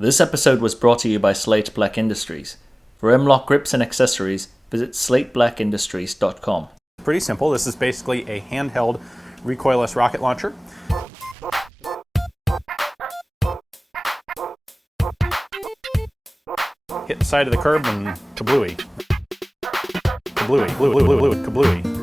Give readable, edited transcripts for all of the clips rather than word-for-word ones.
This episode was brought to you by Slate Black Industries. For M-LOK grips and accessories, visit slateBlackIndustries.com. Pretty simple. This is basically a handheld recoilless rocket launcher. Hit the side of the curb and kablooey. Kablooey, kablooey, kablooey.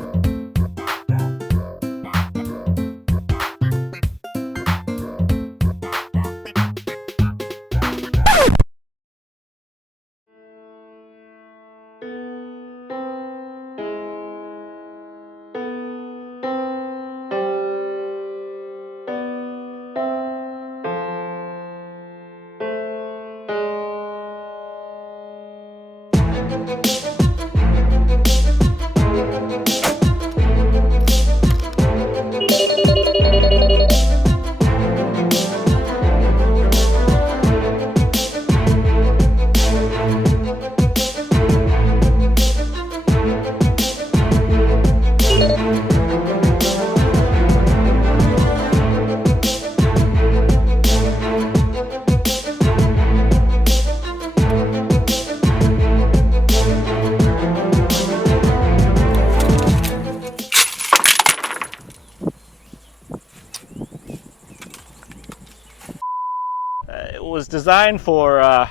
It was designed for a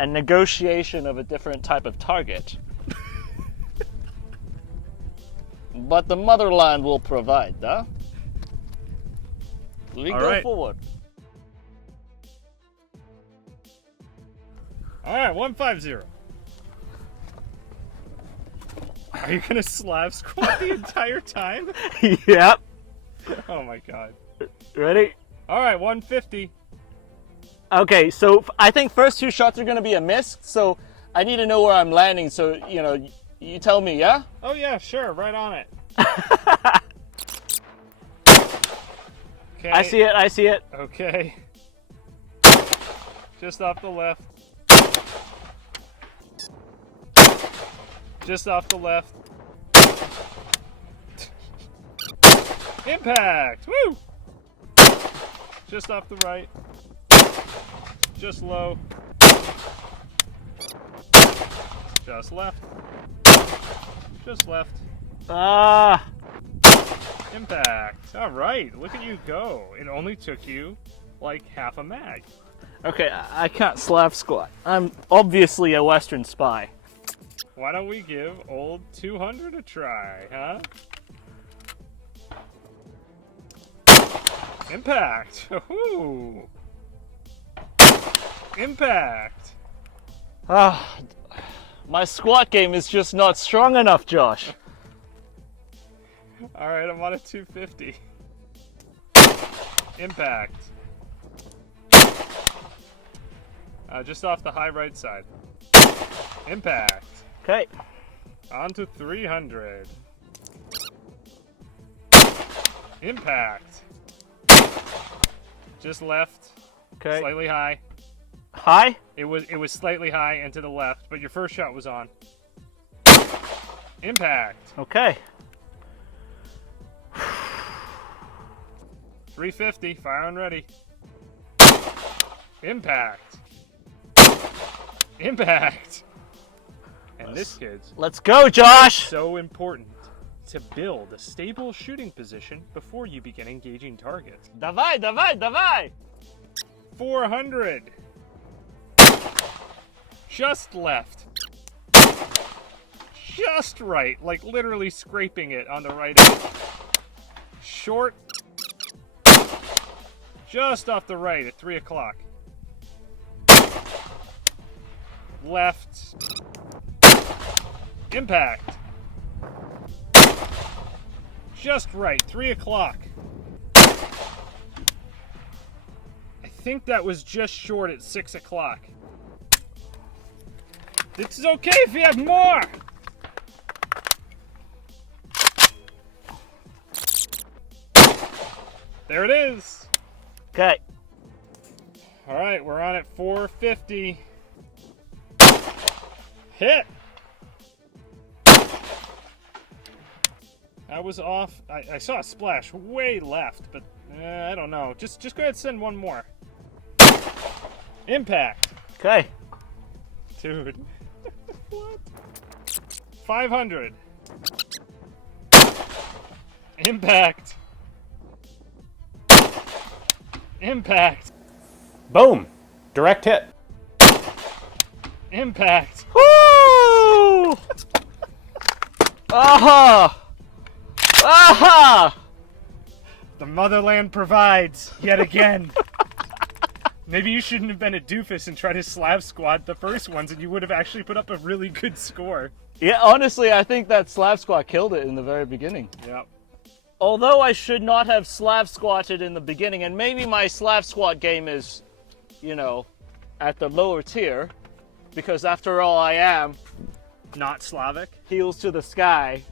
negotiation of a different type of target. But the motherland will provide, huh? We go forward. All right, 150. Are you gonna slab squat the entire time? Yep. Oh my god. Ready? All right, 150. Okay, so I think first two shots are gonna be a miss, so I need to know where I'm landing, so, you know, you tell me, yeah? Oh yeah, sure, right on it. Okay. I see it. Okay. Just off the left. Just off the left. Impact! Woo! Just off the right. Just low. Just left. Just left. Impact. All right, look at you go. It only took you like half a mag. Okay, I can't slab squat. I'm obviously a Western spy. Why don't we give old 200 a try, huh? Impact. Ooh. Impact. My squat game is just not strong enough, Josh. All right, I'm on a 250. Impact. Just off the high right side. Impact. Okay. On to 300. Impact. Just left. Okay. Slightly high. High? It was slightly high and to the left, but your first shot was on. Impact. Okay. 350. Fire and ready. Impact. Impact. And this, kids, Let's go, Josh! so important to build a stable shooting position before you begin engaging targets. Давай, давай, давай! 400. Just left. Just right, like literally scraping it on the right edge. Short. Just off the right at 3 o'clock. Left. Impact. Just right, 3 o'clock. I think that was just short at 6 o'clock. This is okay if you have more. There it is. Okay. All right, we're on at 450. Hit. I was off. I saw a splash way left, but I don't know. Just go ahead and send one more. Impact. Okay. Dude. What? 500. Impact. Impact. Boom. Direct hit. Impact. Woo! Aha! Aha! The motherland provides yet again. Maybe you shouldn't have been a doofus and tried to slab squat the first ones, and you would have actually put up a really good score. Yeah, honestly, I think that slab squat killed it in the very beginning. Yep. Although I should not have slab squatted in the beginning, and maybe my slab squat game is, you know, at the lower tier, because after all, I am Not Slavic. heels to the sky.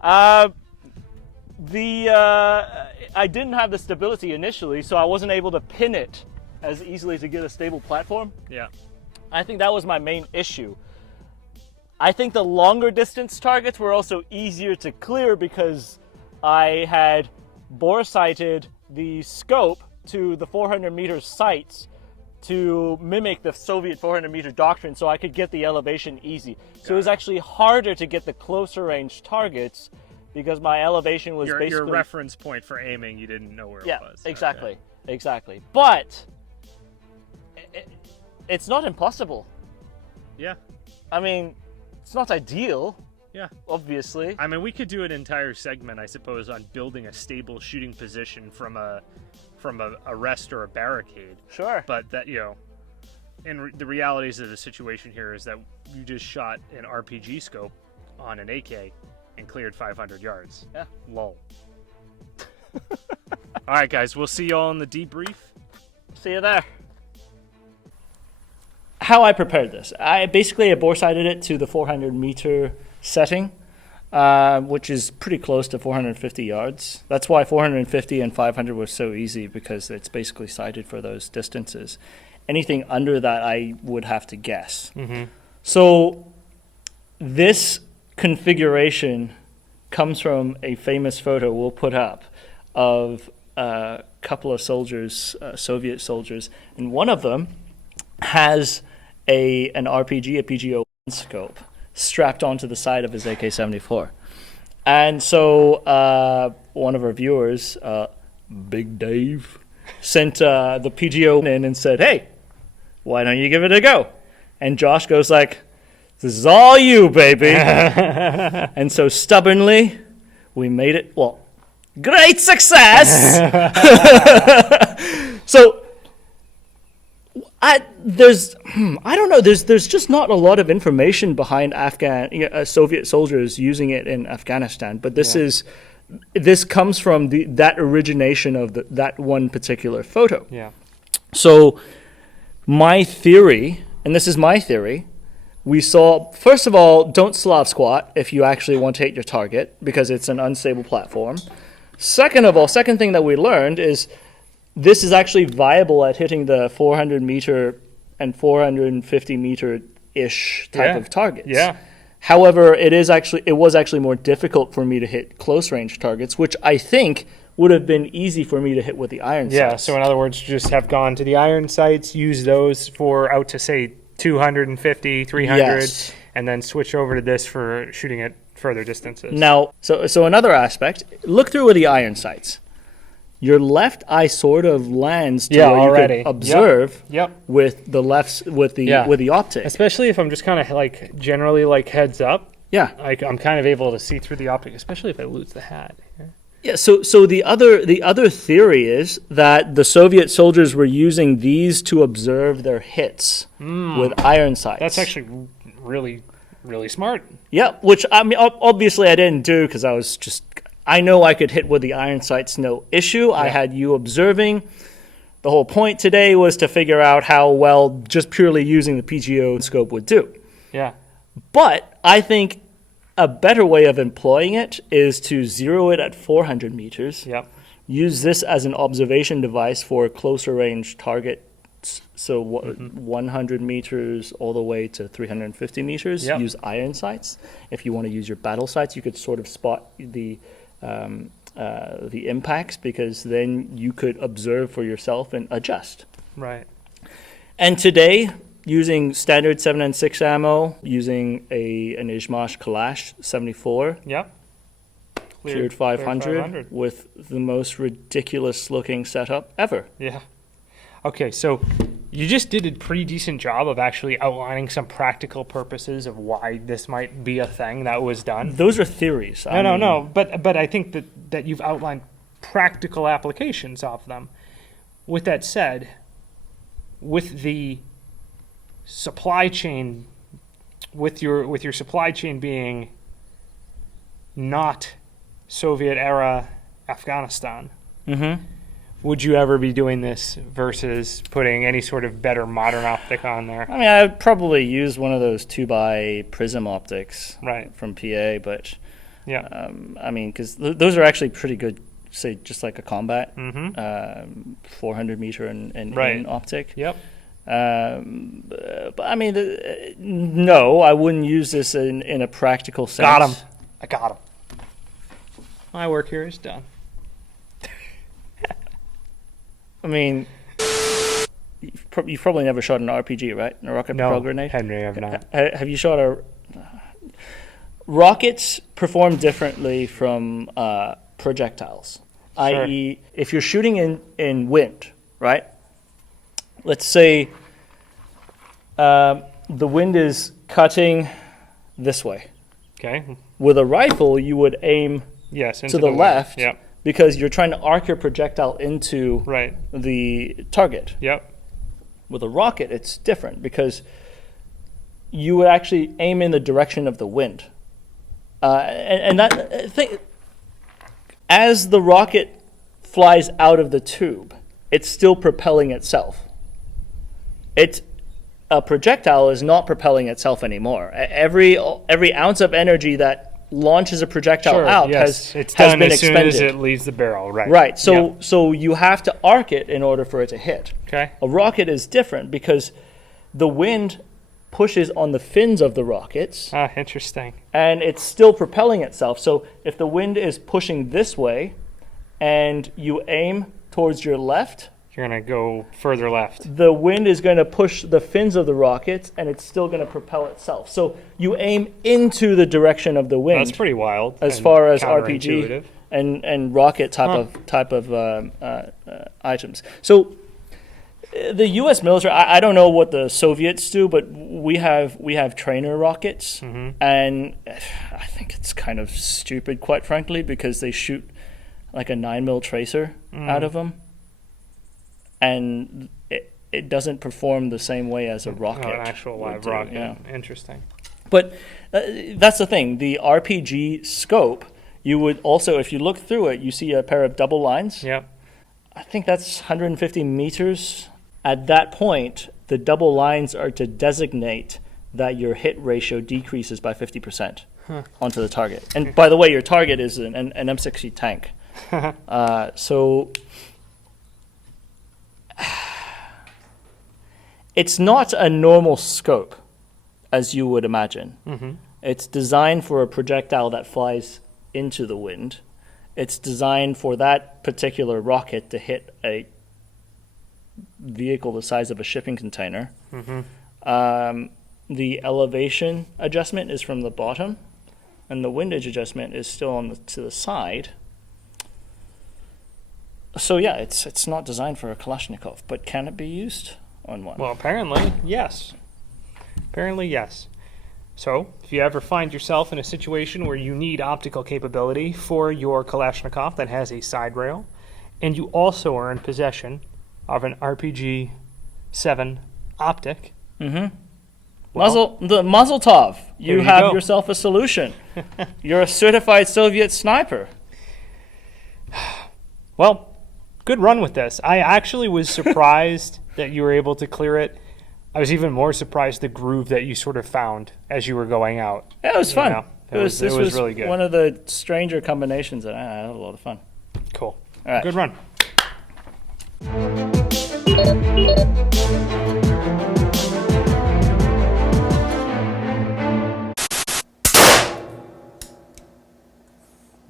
I didn't have the stability initially, so I wasn't able to pin it as easily to get a stable platform. Yeah. I think that was my main issue. I think the longer distance targets were also easier to clear because I had bore sighted the Skope to the 400 meter sights to mimic the Soviet 400 meter doctrine, so I could get the elevation easy. So it was actually harder to get the closer range targets because my elevation was Your basically... reference point for aiming, you didn't know where it was. exactly, Okay. exactly. But it's not impossible. Yeah. I mean, it's not ideal, Yeah. obviously. I mean, we could do an entire segment, I suppose, on building a stable shooting position from a rest or a barricade. Sure. But that, you know, the realities of the situation here is that you just shot an RPG scope on an AK and cleared 500 yards. Yeah. Lol. All right, guys, we'll see y'all in the debrief. See you there. How I prepared this. I bore sighted it to the 400 meter setting, which is pretty close to 450 yards. That's why 450 and 500 was so easy, because it's basically sighted for those distances. Anything under that, I would have to guess. Mm-hmm. So this configuration comes from a famous photo we'll put up of a couple of soldiers, Soviet soldiers, and one of them has an RPG, a PGO-7v scope, strapped onto the side of his AK-74. And so one of our viewers, Big Dave, sent the PGO in and said, "Hey, why don't you give it a go?" And Josh goes like, "This is all you, baby." And so stubbornly, we made it, well, great success. So I don't know. There's just not a lot of information behind Soviet soldiers using it in Afghanistan. But this comes from that origination of that one particular photo. Yeah. So my theory, and this is my theory, we saw, first of all, don't Slav squat if you actually want to hit your target, because it's an unstable platform. Second of all, second thing that we learned is this is actually viable at hitting the 400 meter and 450 meter-ish type of targets. Yeah. However, it was actually more difficult for me to hit close range targets, which I think would have been easy for me to hit with the iron Yeah, sights. so in other words, just have gone to the iron sights, use those for out to, say, 250, 300, Yes. and then switch over to this for shooting at further distances. Now, so another aspect, look through with the iron sights. Your left eye sort of lands to where already. you can observe Yep. with the with the optic. Especially if I'm just kind of like generally like heads up, Yeah. like I'm kind of able to see through the optic, especially if I lose the hat. Yeah, so the other theory is that the Soviet soldiers were using these to observe their hits with iron sights. That's actually really, really smart. Yeah, which I mean, obviously I didn't do because I know I could hit with the iron sights, no issue. I had you observing. The whole point today was to figure out how well just purely using the PGO scope would do. Yeah. But I think a better way of employing it is to zero it at 400 meters. Yep. Use this as an observation device for closer range targets. So 100 meters all the way to 350 meters. Use iron sights. If you want to use your battle sights, you could sort of spot the the impacts, because then you could observe for yourself and adjust. Right. And today, using standard 7.6 ammo, using an Izhmash Kalash 74, Yep. cleared 500 with the most ridiculous looking setup ever. Yeah. Okay, so you just did a pretty decent job of actually outlining some practical purposes of why this might be a thing that was done. Those are theories. No. But I think that you've outlined practical applications of them. With that said, with the supply chain, with your supply chain being not Soviet era Afghanistan, would you ever be doing this versus putting any sort of better modern optic on there? I mean, I would probably use one of those 2x prism optics Right. from PA, but Yeah. I mean, because those are actually pretty good, say, just like a combat, 400 meter and Right. in optic. Yep. But I mean, no, I wouldn't use this in a practical sense. Got him. I got him. My work here is done. I mean, you've probably never shot an RPG, right? A rocket propelled grenade? Henry, I've not. Have you shot a... Rockets perform differently from projectiles, Sure. i.e. if you're shooting in wind, right? Let's say the wind is cutting this way. Okay. With a rifle, you would aim Yes. to the left Yep. because you're trying to arc your projectile into Right. the target. Yep. With a rocket, it's different because you would actually aim in the direction of the wind. And that thing, as the rocket flies out of the tube, it's still propelling itself. A projectile is not propelling itself anymore. Every ounce of energy that launches a projectile out yes. has It's done been as soon expended. as it leaves the barrel. Right. Right. So Yep. so you have to arc it in order for it to hit. Okay. A rocket is different because the wind pushes on the fins of the rockets Ah, interesting. and it's still propelling itself. So if the wind is pushing this way and you aim towards your left, You're gonna go further left. the wind is going to push the fins of the rockets and it's still going to propel itself. So you aim into the direction of the wind. That's pretty wild. As and far as RPG counterintuitive. and rocket type of items. So the U.S. military, I don't know what the Soviets do, but we have trainer rockets, and I think it's kind of stupid, quite frankly, because they shoot like a 9mm tracer out of them, and it doesn't perform the same way as a rocket. Oh, an actual live would do, rocket. yeah. Interesting. But that's the thing. The RPG Skope, you would also, if you look through it, you see a pair of double lines. Yep. I think that's 150 meters. At that point, the double lines are to designate that your hit ratio decreases by 50% onto the target. And by the way, your target is an M60 tank. So it's not a normal scope, as you would imagine. It's designed for a projectile that flies into the wind. It's designed for that particular rocket to hit a vehicle the size of a shipping container. The elevation adjustment is from the bottom, and the windage adjustment is still to the side. So yeah, it's not designed for a Kalashnikov, but can it be used on one? Well, apparently, yes. Apparently, yes. So, if you ever find yourself in a situation where you need optical capability for your Kalashnikov that has a side rail, and you also are in possession of an RPG-7 optic, Mazel tov, you you have go. yourself a solution. You're a certified Soviet sniper. well, good run with this. I actually was surprised that you were able to clear it. I was even more surprised the groove that you sort of found as you were going out. Yeah, it was fun. know, This it was was really good. one of the stranger combinations that I had a lot of fun. Cool. All right. Good run.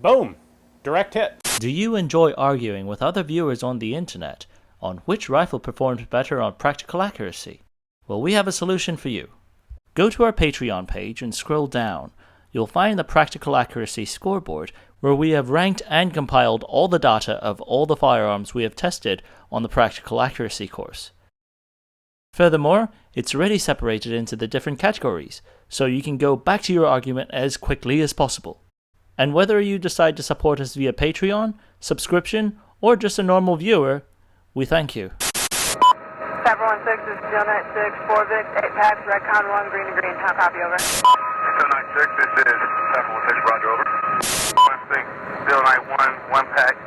Boom. Direct hit. Do you enjoy arguing with other viewers on the internet on which rifle performed better on practical accuracy? Well, we have a solution for you. Go to our Patreon page and scroll down. You'll find the practical accuracy scoreboard where we have ranked and compiled all the data of all the firearms we have tested on the practical accuracy course. Furthermore, it's already separated into the different categories, so you can go back to your argument as quickly as possible. And whether you decide to support us via Patreon, subscription, or just a normal viewer, we thank you. 716 is Steel 96, 4 Vic, 8 packs, red con 1, green to green. How copy, over? Steel 96, this is 716, roger, over. 16, Steel 91, 1 pack,